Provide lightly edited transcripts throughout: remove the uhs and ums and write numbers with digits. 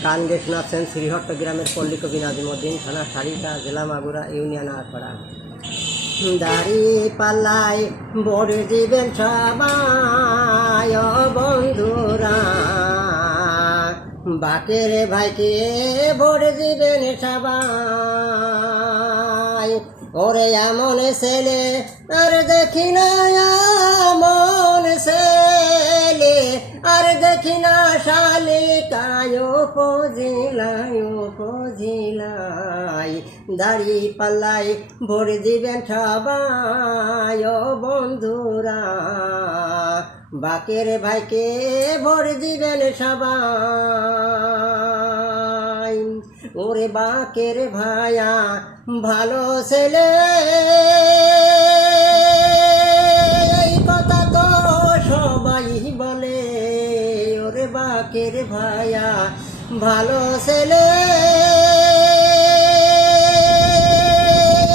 গান গে শোনাচ্ছেন শ্রীহট্ট গ্রামের পল্লী কবি নাজিমুদ্দিন, থানা সারিকা, জেলা মাগুরা, ইউনিয়ন আটপাড়া। দাড়ি পাল্লায় ভরে দিবেন সবাই ও বন্ধুরা, বাকের ভাইকে ভরে দিবেন সবাই। ওরে এমন ছেলে আর দেখি না, এমন ছেলে আর দেখি না, শালিকায় উপজিলায় দাড়ি পাল্লাই ভরে দিবেন সবাই ও বন্ধুরা, বাকের ভাইকে ভরে দিবেন সবাই। ওরে বাকের ভাইয়া ভালো ছেলে, এই কথা তো সবাই বলে। ওরে বাকের ভাইয়া ভালো ছেলে,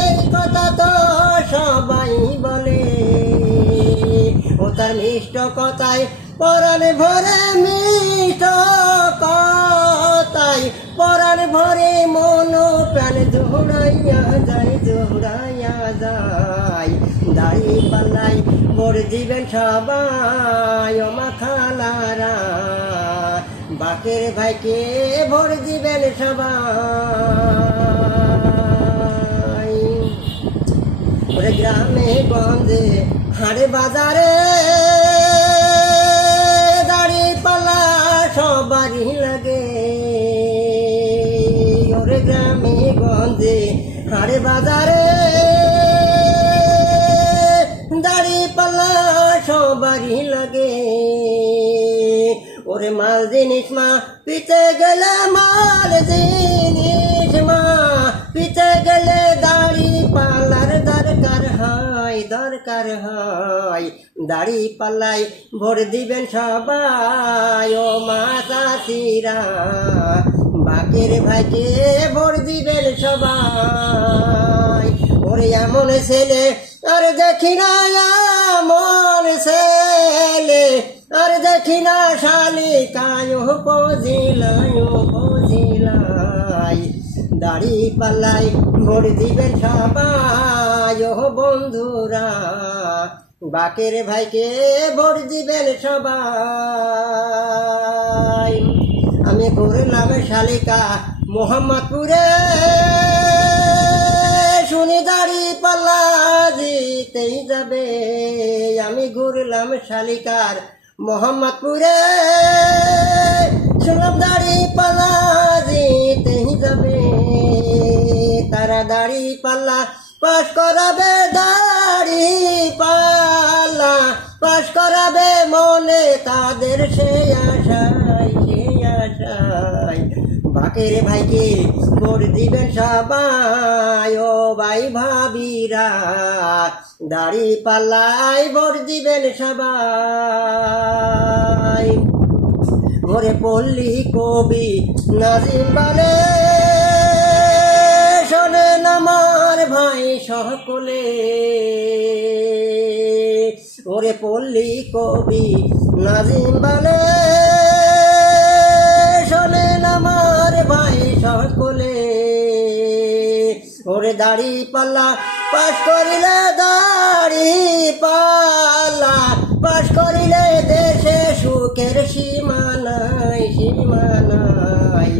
এই কথা তো সবাই বলে। ও তার মিষ্ট কথায় পরাণ ভরে, মিষ্ট কথায় পরাণ ভরে, মন প্রাণ জোড়াইয়া যায়, জোড়াইয়া যায়। দাড়ি পাল্লাই ভরে দিবেন সবাই ও মা খালারা, বাকের ভাইকে ভরে দিবেন সবাই। ওরে গ্রামে গঞ্জে হাটে বাজারে দাড়ি পাল্লা সবারই লাগে। ওরে গ্রামে গঞ্জে হাটে বাজারে দাড়ি পাল্লা সবারই লাগে। ওরে মাল জিনিস মা পিতে গেলে, মাল জিনিস মা পিতে গেলে, দাড়ি পাল্লার দরকার হয়, দরকার হয়। দাড়ি পাল্লাই ভরে দিবেন সবাই ও মা চাচিরা, বাকের ভাইকে ভরে দিবেন সবাই। ওরে এমন ছেলে আর দেখি না, এমন ছেলে আর দেখি না, শালিকায় উপজিলায় দাড়ি পাল্লাই ভরে দিবেন সবাই ও বন্ধুরা, বাকের ভাইকে ভরে দিবেন সবাই। আমি ঘুরলাম শালিকা মোহাম্মদপুরে, শুনি দাড়ি পাল্লা জিতেই যাবে। আমি ঘুরলাম শালিকার মোহাম্মদপুরে, শুনলাম দাড়ি পাল্লা জিতেই যাবে। তারা দাড়ি পাল্লা পাশ করাবে, দাড়ি পাল্লা পাশ করাবে, মনে তাদের সে আশায়, সে আশায়। বাকের ভাইকে ভরে দিবেন সবাই ও ভাই ভাবিরা, দাড়ি পাল্লাই ভরে দিবেন সবাই। ওরে পল্লী কবি নাজিম বলে, শোনেন আমার ভাই সকলে। ওরে পল্লী কবি নাজিম বলে, শোনেন আমার ভাই সকলে। ওরে দাড়ি পাল্লা পাশ করিলে, দাড়ি পাল্লা পাশ করিলে, দেশে সুখের সীমানাই, সীমানাই।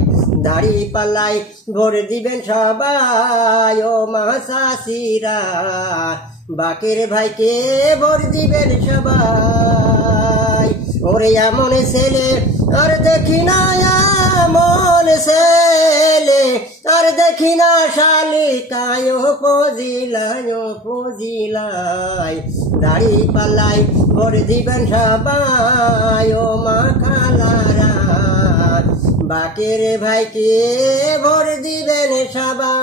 দাড়ি পাল্লাই ভরে দিবেন সবাই ও মা চাচিরা, বাকের ভাইকে ভরে দিবেন সবাই। ওরে এমন ছেলে আর দেখি না, এমন ছেলে আর দেখি না, শালিকায় উপজিলায় দাড়ি পাল্লাই ভরে দিবেন সবাই ও মা খালারা, বাকের ভাইকে ভরে দিবেন সবাই।